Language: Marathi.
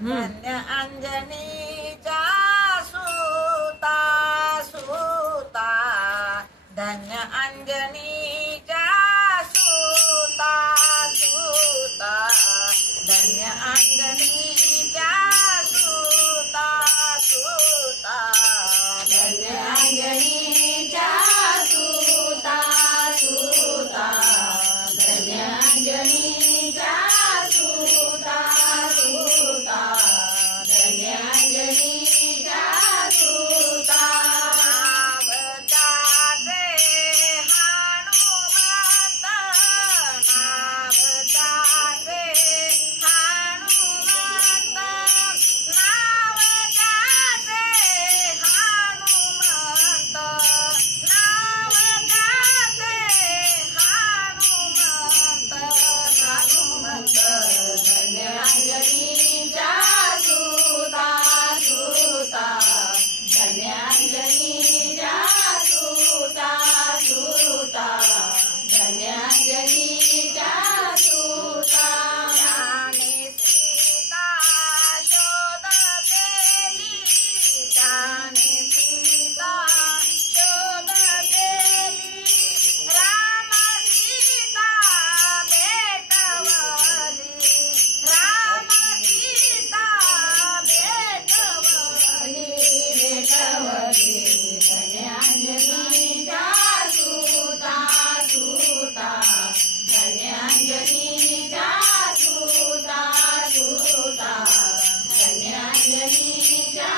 धन्य अंजनीच्या सुता सुता, धन्य अंजनीच्या सुता सुता, धन्य अंजनीच्या सुता सुता, धन्य अंजनीच्या सुता सुता, धन्य अंजनीच्या सुता सुता, धन्य अंजनीच्या सुता. नावताचे हनुमंत, नावताचे हनुमंत, नावताचे हनुमंत, नावताचे हनुमंत, हनुमंत, धन्य अंजनीच्या सुता सुता, धन्य अंजनीच्या सुता सुता, धन्य अंजनीच्या सुता. त्याने सीता शोध केली, त्याने सीता शोध केली, राम सीता भेटवली, राम सीता भेटवली, भेटवली, धन्य अंजनीच्या सुता सुता, धन्य अंजनीच्या सुता सुता, धन्य अंजनीच्या